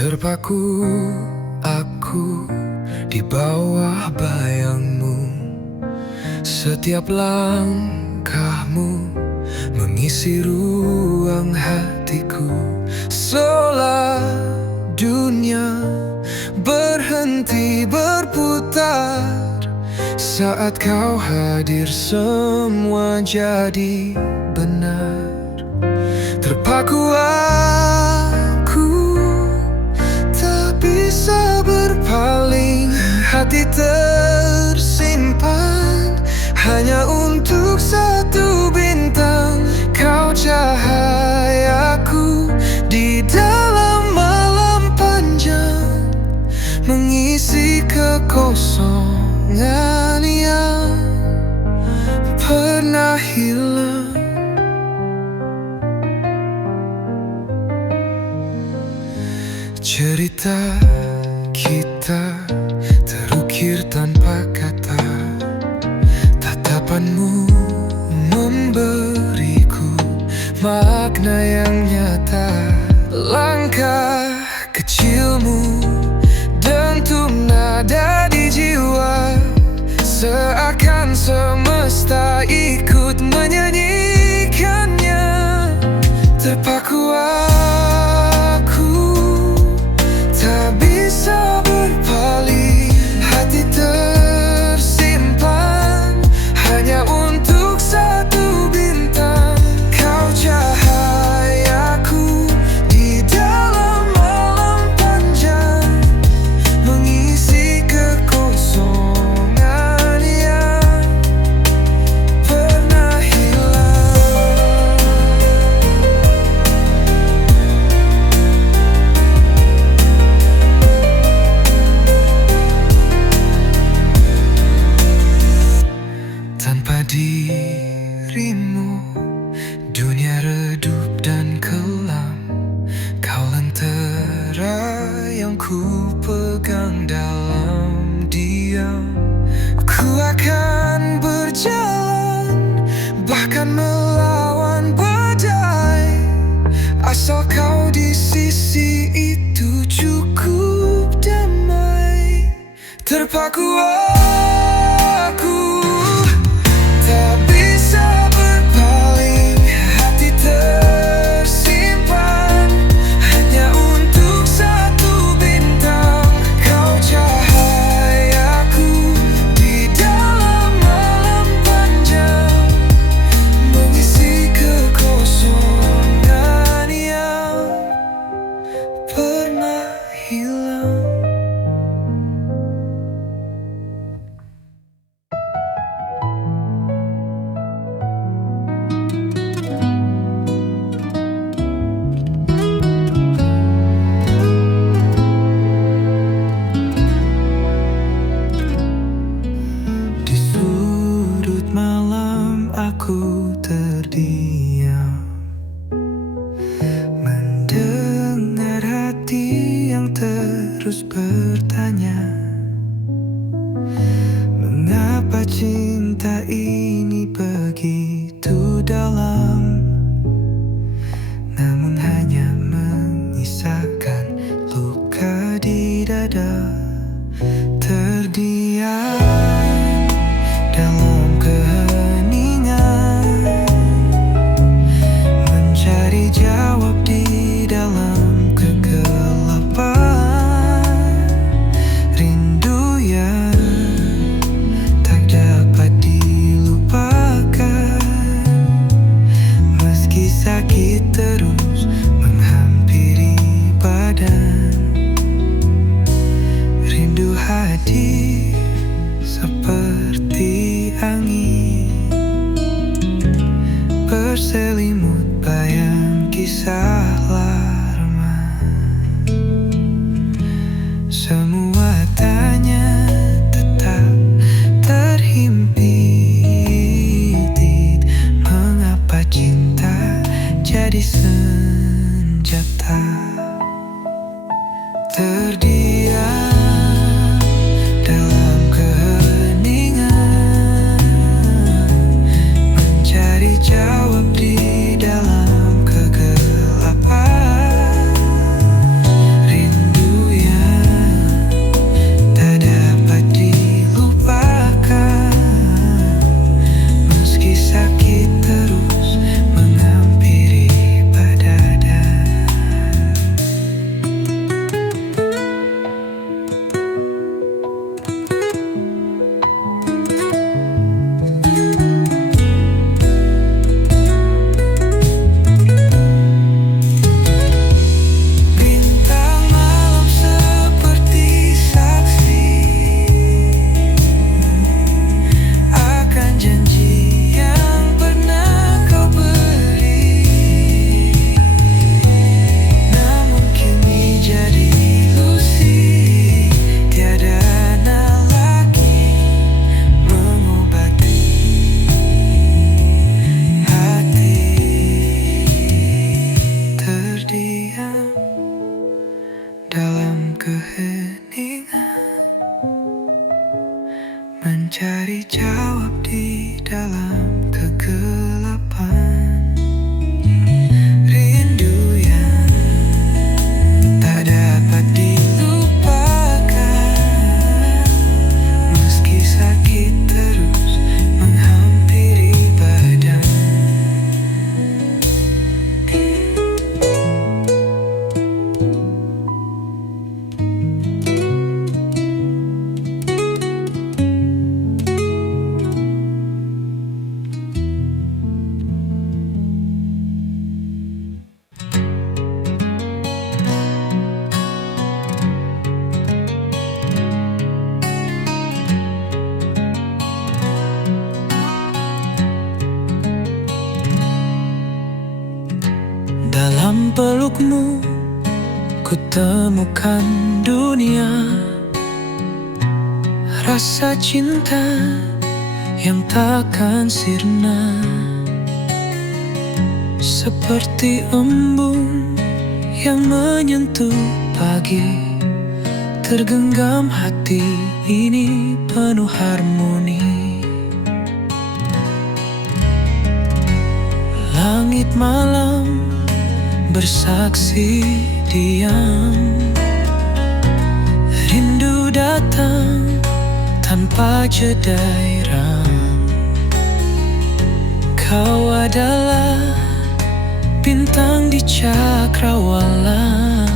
Terpaku aku di bawah bayangmu. Setiap langkahmu mengisi ruang hatiku. Seolah dunia berhenti berputar saat kau hadir, semua jadi benar. Terpaku aku tak bisa berpaling. Hati tersimpan hanya untuk satu bintang. Kau cahayaku di dalam malam panjang, mengisi kekosongan yang pernah hilang. Cerita kita terukir tanpa kata. Tatapanmu memberiku makna yang nyata. Langkah kecilmu dentum nada di jiwa, seakan semesta ikut menyanyikannya. Terpaku aku tak bisa berpaling. Hati tersimpan hanya untuk satu bintang. Kau cahayaku di dalam malam panjang, mengisi kekosongan yang pernah hilang. Tanpa dirimu dunia redup dan kelam. Kau lentera yang ku pegang dalam diam. Ku akan berjalan, bahkan melawan badai, asal kau di sisi itu cukup damai. Terpaku aku tak bisa berpaling. Hati tersimpan hanya untuk satu bintang. Kau cahayaku di dalam malam panjang, mengisi kekosongan yang pernah hilang. Di sudut malam aku terdiam, mendengar hati yang terus bertanya, mengapa cinta ini begitu dalam, namun hanya menyisakan luka di dada. Terdiam dalam keheningan, mencari jawab di dalam kegelapan. Rindu yang tak dapat dilupakan, meski sakit terus menghampiri badan. Rindu hadir seperti angin, berselimut bayang kisah lama. Semua tanya tetap terhimpit. Mengapa cinta jadi senjata? Terdiam dalam keheningan, mencari jawab di dalam kegelapan. Dalam pelukmu ku temukan dunia, rasa cinta yang takkan sirna. Seperti embun yang menyentuh pagi, tergenggam hati ini penuh harmoni. Langit malam bersaksi diam, rindu datang tanpa jeda heran. Kau adalah bintang di cakrawala,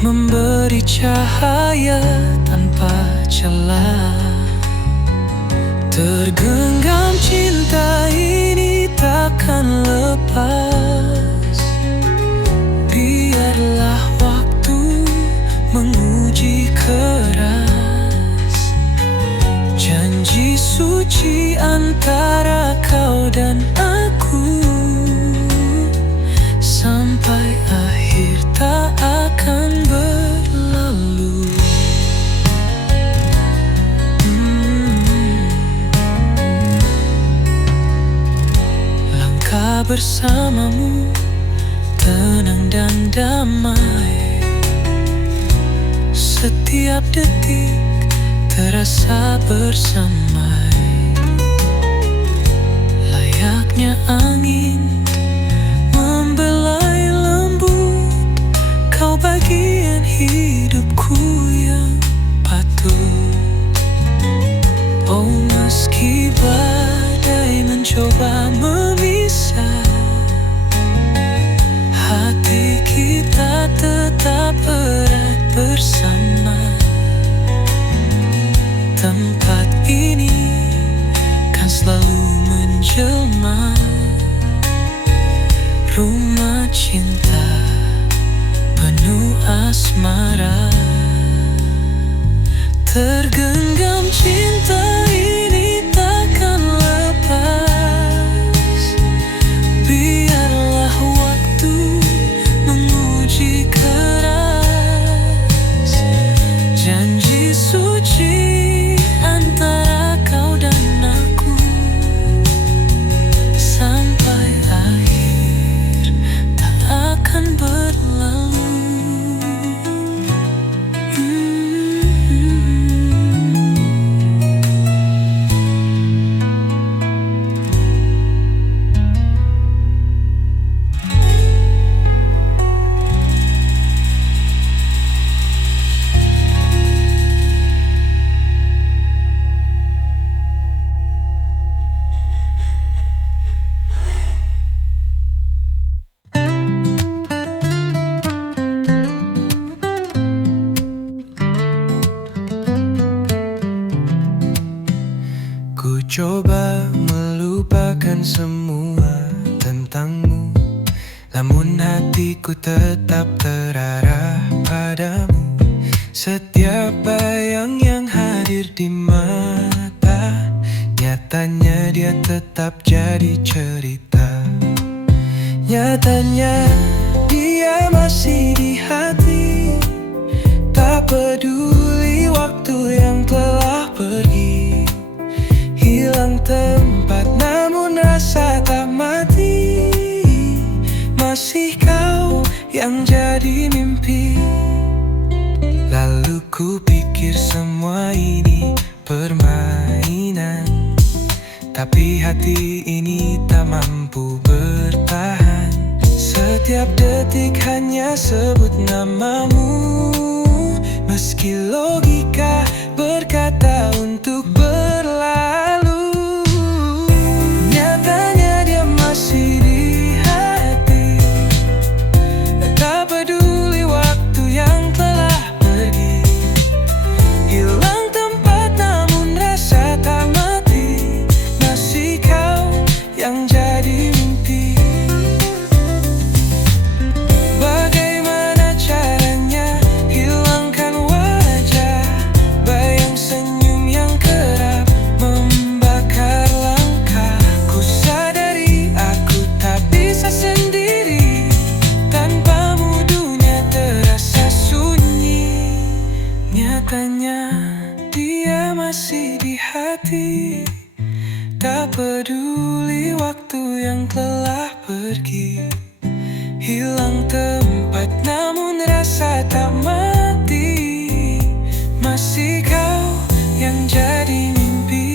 memberi cahaya tanpa celah. Tergenggam cinta ini takkan lepas, biarlah waktu menguji keras. Janji suci antara kau dan aku, sampai akhir tak akan berlalu. Langkah bersamamu tenang dan damai, setiap detik terasa bersamai. Layaknya angin membelai lembut, kau bagian hidupku yang patuh. Oh, meski badai mencoba memisah, hati kita tetap erat bersama. Tempat ini kan selalu menjelma, rumah cinta penuh asmara. Tergenggam cinta ini takkan lepas, biarlah waktu menguji keras. Janji suci antara kau dan aku, sampai akhir tak akan berlalu. Ku coba melupakan semua tentangmu, namun hatiku tetap terarah padamu. Setiap bayang yang hadir di mata, nyatanya dia tetap jadi cerita. Nyatanya dia masih di hati, tak peduli waktu yang telah pergi. Hilang tempat namun rasa tak mati, masih kau yang jadi mimpi. Lalu ku pikir semua ini permainan, tapi hati ini tak mampu bertahan. Setiap detik hanya sebut namamu, meski logika berkata untuk berlalu. Nyatanya dia masih di hati, tak peduli waktu yang telah pergi. Hilang tempat namun rasa tak mati, masih kau yang jadi mimpi. Bagaimana caranya hilangkan wajah pergi. Hilang tempat namun rasa tak mati. Masih kau yang jadi mimpi.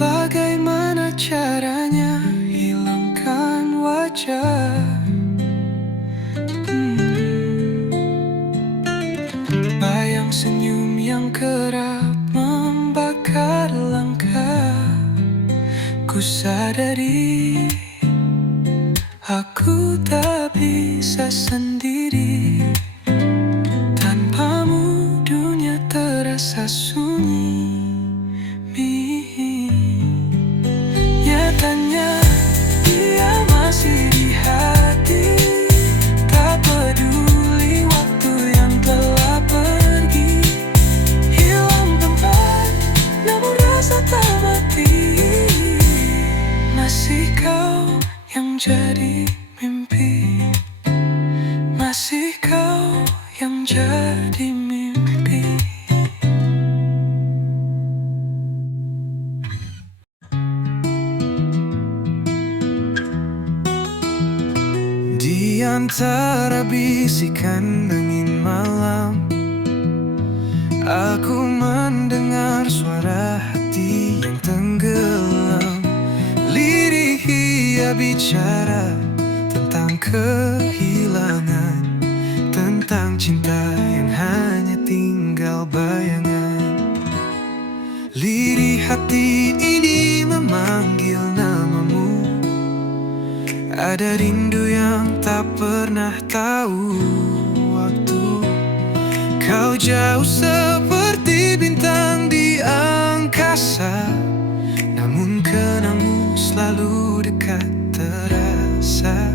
Bagaimana caranya hilangkan wajah? Bayang senyum yang kerap membakar langkah. Ku sadari aku tak bisa sendiri. Tanpamu dunia terasa sunyi. Nyatanya dia masih di hati. Tak peduli waktu yang telah pergi. Hilang tempat namun rasa tak mati. Masih kau yang jadi mimpi. Masih kau yang jadi mimpi. Di antara bisikan angin malam, aku mendengar suara hati yang tenggelam. Lirih ia bicara tentang kehilangan, tentang cinta yang hanya tinggal bayangan. Lirih hati ini memanggil namamu. Ada rindu yang tak pernah tahu waktu. Kau jauh seperti bintang di angkasa, namun kenangmu selalu dekat terasa.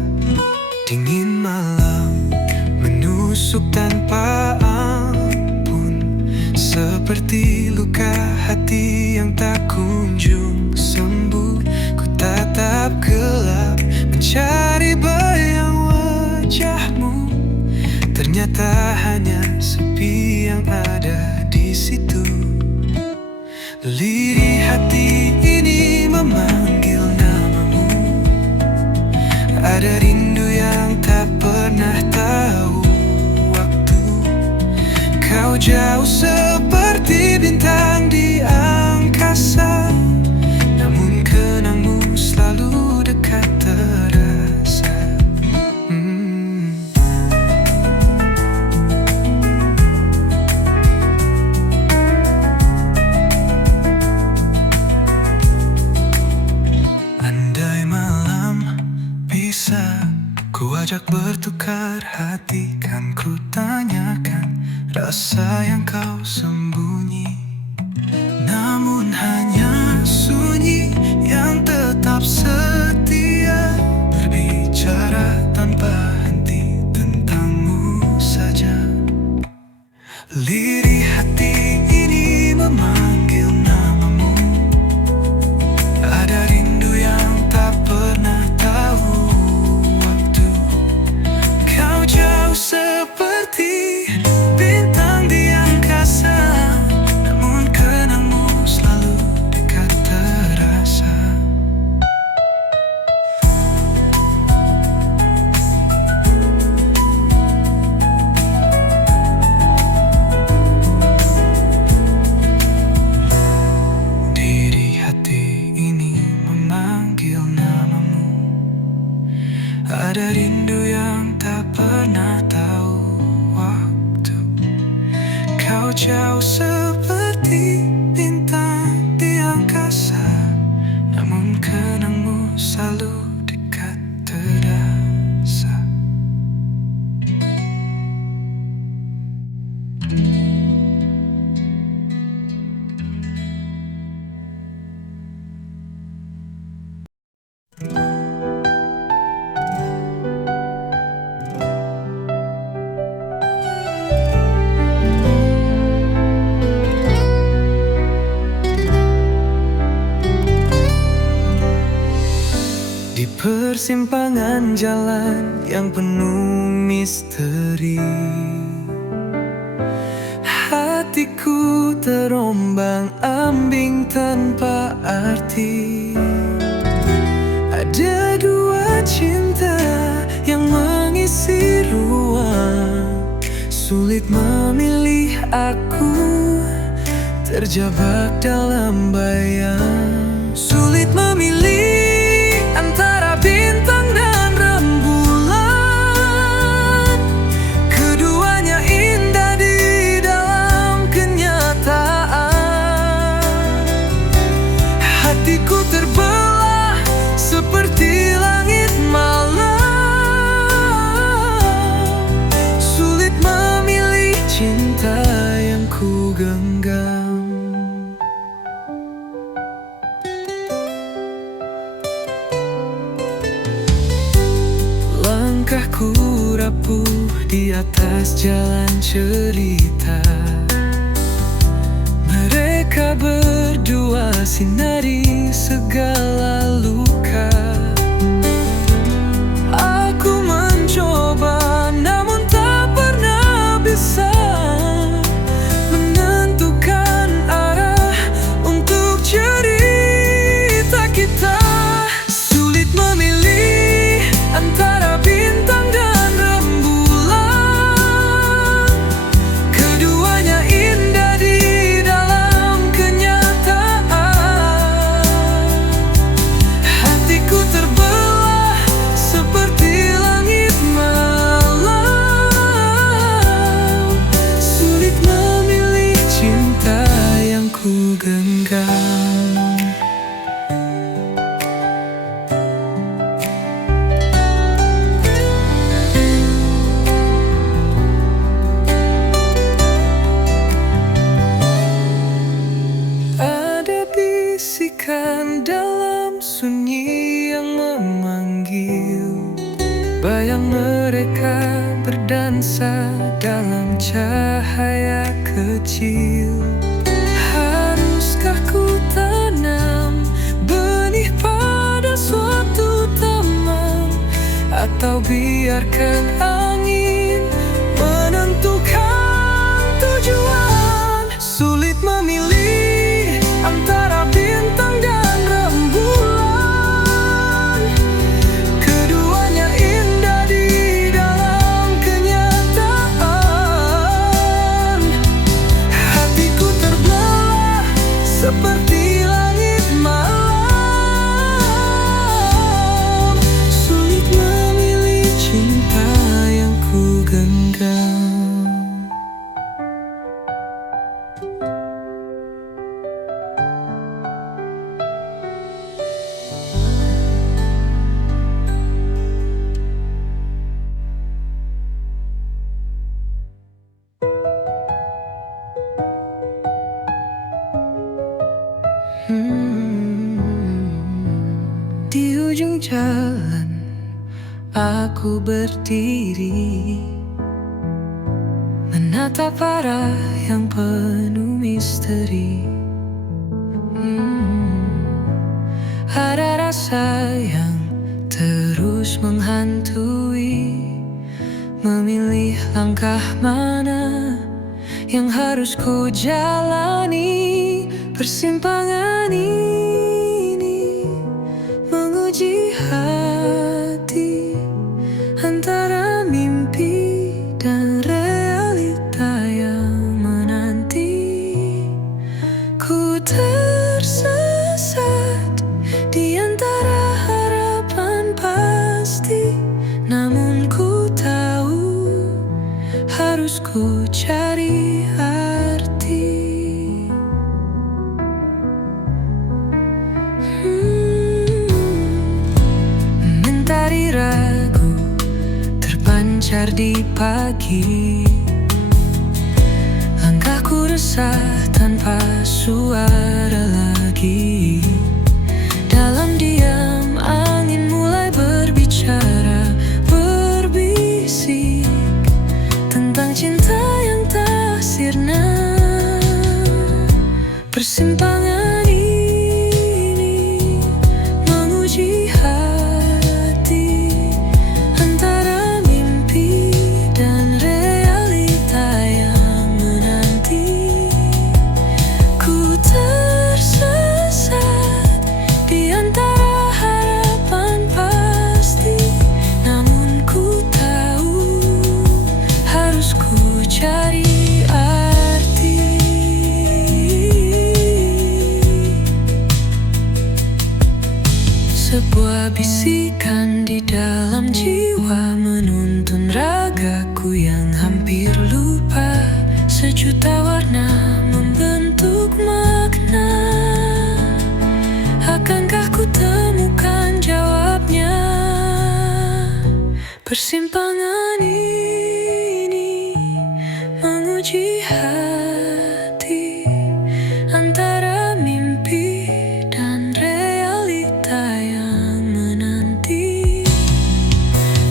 Dingin malam menusuk tanpa ampun, seperti luka hati yang tak kunjung sembuh. Ku tatap gelap mencari bayang wajahmu. Ternyata hanya sepi yang ada di situ. Lirih hati ini memanggil namamu. Ada rindu yang tak pernah tahu waktu. Kau jauh seperti bintang di angkasa, namun kenangmu selalu dekat terasa. Andai malam bisa ku ajak bertukar hati, kan ku tanyakan rasa yang kau sembunyi. Namun hanya sunyi yang tetap setia, berbicara tanpa henti tentangmu saja. Lirih hati ini memanggil namamu. Ada rindu yang tak pernah tahu waktu. Kau jauh seperti bintang di angkasa, Persimpangan jalan yang penuh misteri, hatiku terombang-ambing tanpa arti. Ada dua cinta yang mengisi ruang, sulit memilih aku, terjebak dalam bayang. Sulit memilih antara bintang dan rembulan, keduanya indah di dalam kenyataan. Hatiku terbelah seperti langit malam, sulit memilih cinta yang ku genggam. Langkahku rapuh di atas jalan cerita, mereka berdua sinari segala luka. Aku mencoba namun tak pernah bisa menentukan arah untuk cerita kita. Sulit memilih antara bintang dan rembulan, keduanya indah di dalam kenyataan. Hatiku terbelah seperti langit malam, sulit memilih cinta yang ku genggam. Ada bisikan dalam sunyi yang memanggil, bayang mereka berdansa dalam cahaya kecil. Haruskah ku tanam benih pada suatu taman, atau biarkan angin menentukan tujuan? Sulit memilih antara bintang dan rembulan, keduanya indah di dalam kenyataan. Hatiku terbelah seperti langit malam, sulit memilih cinta yang ku genggam. Di ujung jalan aku berdiri, menatap arah yang penuh misteri. Ada rasa yang terus menghantui, memilih langkah mana yang harus ku jalani. Persimpangan ini menguji hati, antara mimpi dan realita yang menanti. Ku tersesat di antara harapan pasti, namun ku tahu harus ku cari arti. Mentari ragu terpancar di pagi, langkahku resah tanpa suara lagi. Dalam diam angin mulai berbicara, berbisik tentang cinta yang tak sirna. Persimpangan ini menguji hati, Sebuah bisikan di dalam jiwa menuntun ragaku yang hampir lupa. Sejuta warna membentuk makna. Akankah ku temukan jawabnya? Persimpangan ini menguji hati, antara mimpi dan realita yang menanti.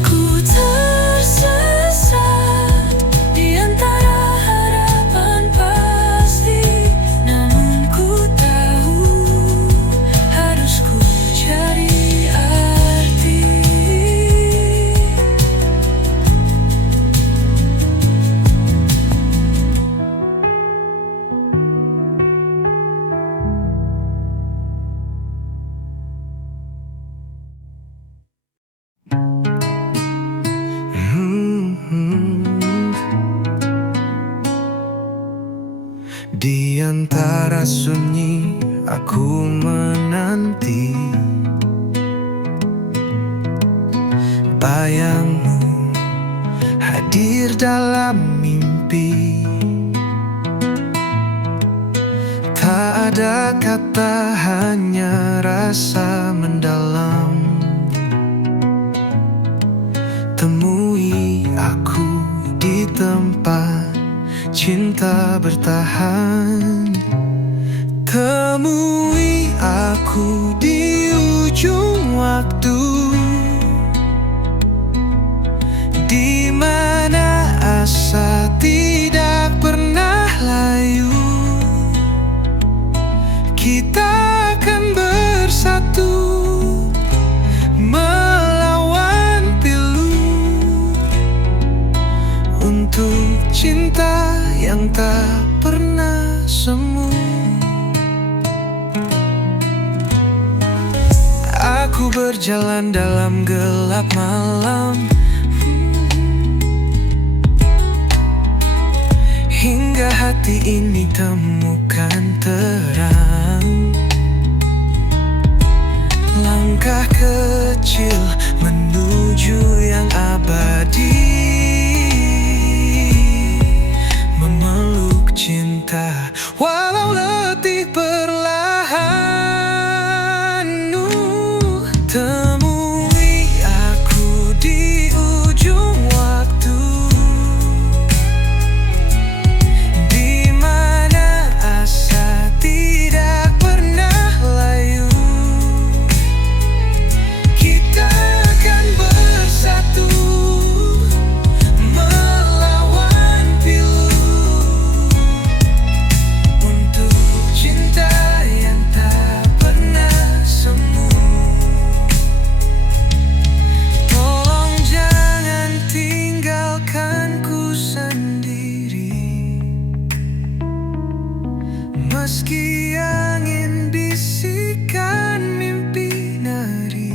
Ku tersesat di antara harapan pasti, namun ku tahu harus ku cari arti. Di antara sunyi aku menanti bayangmu hadir dalam mimpi. Tak ada kata, hanya rasa mendalam. Temui aku di tempat cinta bertahan. Temui aku di ujung waktu, di mana asa tidak pernah layu. Kita akan bersatu melawan pilu, untuk cinta yang tak pernah semu. Aku berjalan dalam gelap malam, hingga hati ini temukan terang. Langkah kecil menuju yang abadi, memeluk cinta walau letih perlahan. Temui aku di ujung waktu, di mana asa tidak pernah layu. Kita akan bersatu melawan pilu, untuk cinta yang tak pernah semu. Tolong jangan tinggalkanku sendiri, meski angin bisikan mimpi nari.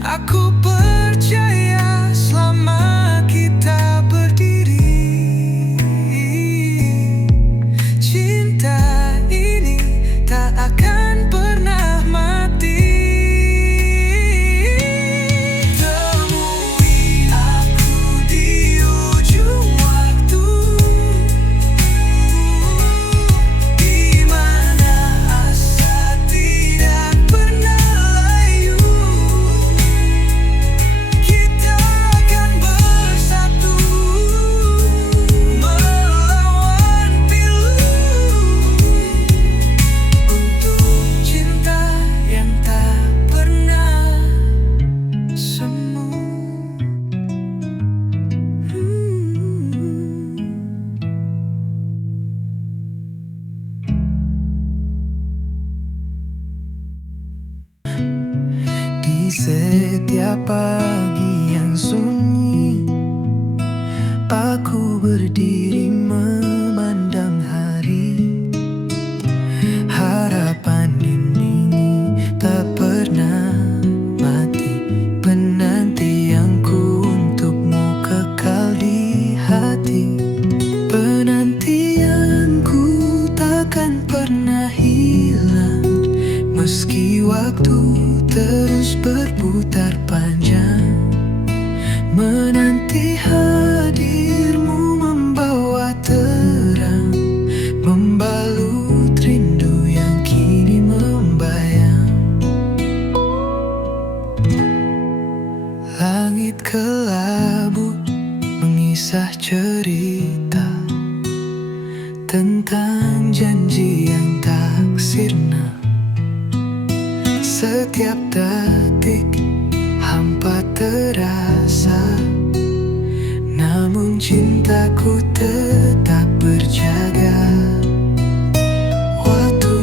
Aku percaya selama kita berdiri, cinta ini tak akan pernah mati. Temui aku di ujung waktu, di mana asa tidak pernah layu. Kita akan bersatu melawan pilu, untuk cinta yang tak pernah semu. Di setiap pagi yang sunyi, aku berdiri memandang hari. Harapan ini tak pernah mati, penantianku untukmu kekal di hati. Penantianku takkan pernah hilang, Meski waktu terus berputar panjang, menanti hadirmu membawa terang, membalut rindu yang kini membayang. Langit kelabu mengisah cerita tentang janji yang tak sirna. Setiap detik hampa terasa, namun cintaku tetap berjaga. Waktu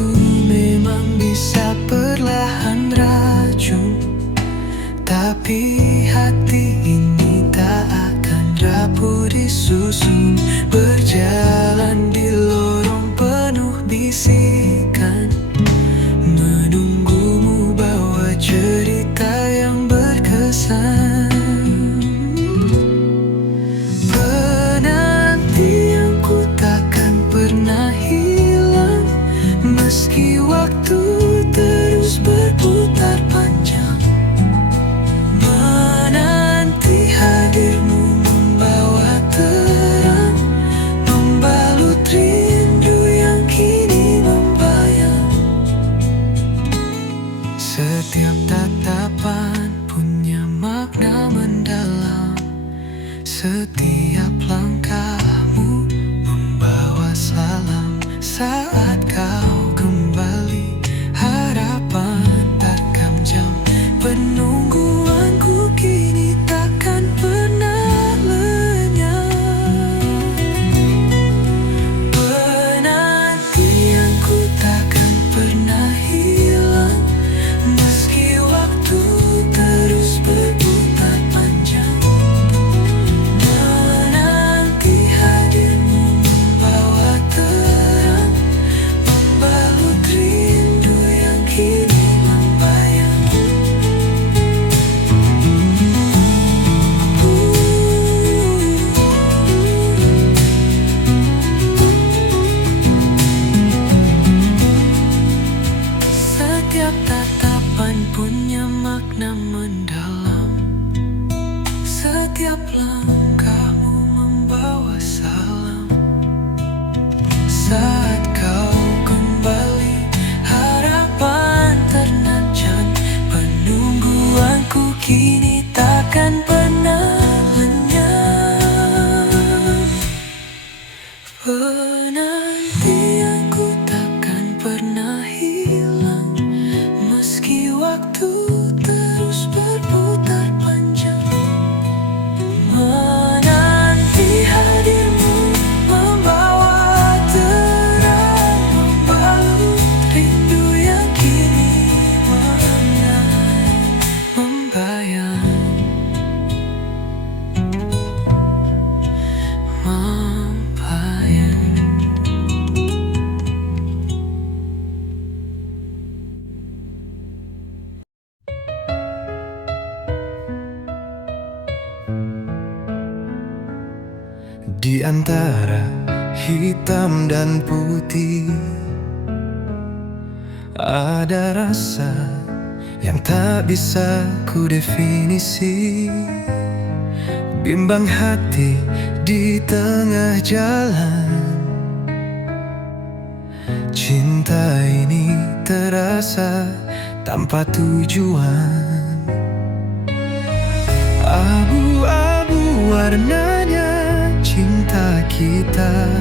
memang bisa perlahan racun, tapi hati ini tak akan rapuh disusun. Berjalan di lorong penuh bisikan, menunggumu bawa cerita yang berkesan. Penantianku takkan pernah hilang, meski waktu terus berputar panjang. Menanti hadirmu membawa terang, membalut rindu yang kini membayang. Setiap tatapan punya makna mendalam, setiap langkahmu membawa salam. Saat kau kembali, harapan takkan jam. Penungguanku kini takkan pernah lenyap. Penantianku takkan pernah hilang, meski waktu terus berputar panjang. Menanti hadirmu membawa terang, membalut rindu yang kini membayang. Setiap tatapan punya makna mendalam, setiap langkahmu membawa salam. Saat kau kembali, harapan ternajam. Penungguanku kini takkan pernah lenyap. Penantianku takkan pernah hilang, meski waktu terus berputar panjang. Menanti hadirmu membawa terang, membalut rindu yang kini membayang. Di antara hitam dan putih ada rasa yang tak bisa ku definisi. Bimbang hati di tengah jalan, cinta ini terasa tanpa tujuan. Abu-abu warnanya cinta kita,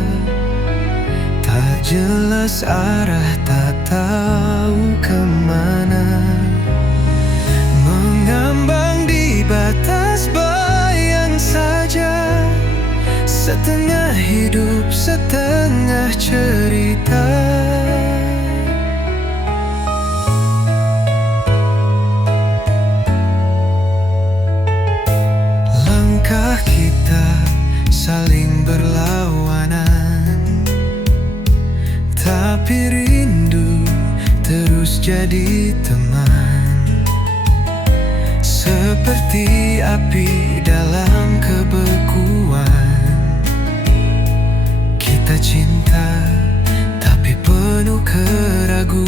tak jelas arah, tak tahu kemana. Mengambang di batas bayang saja, setengah hidup, setengah cerita. Langkah kita saling berlawanan, tapi rindu terus jadi teman. Seperti api dalam kebekuan, kita cinta tapi penuh keraguan.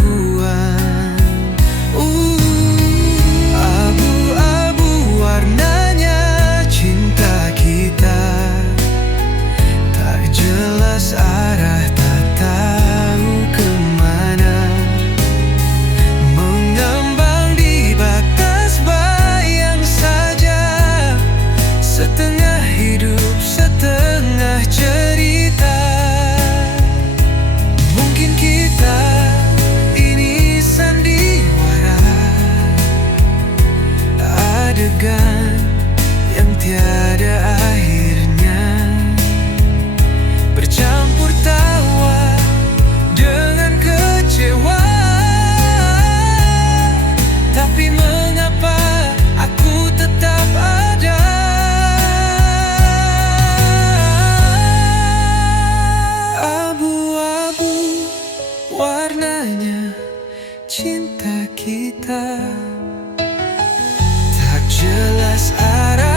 warnanya cinta kita, tak jelas arah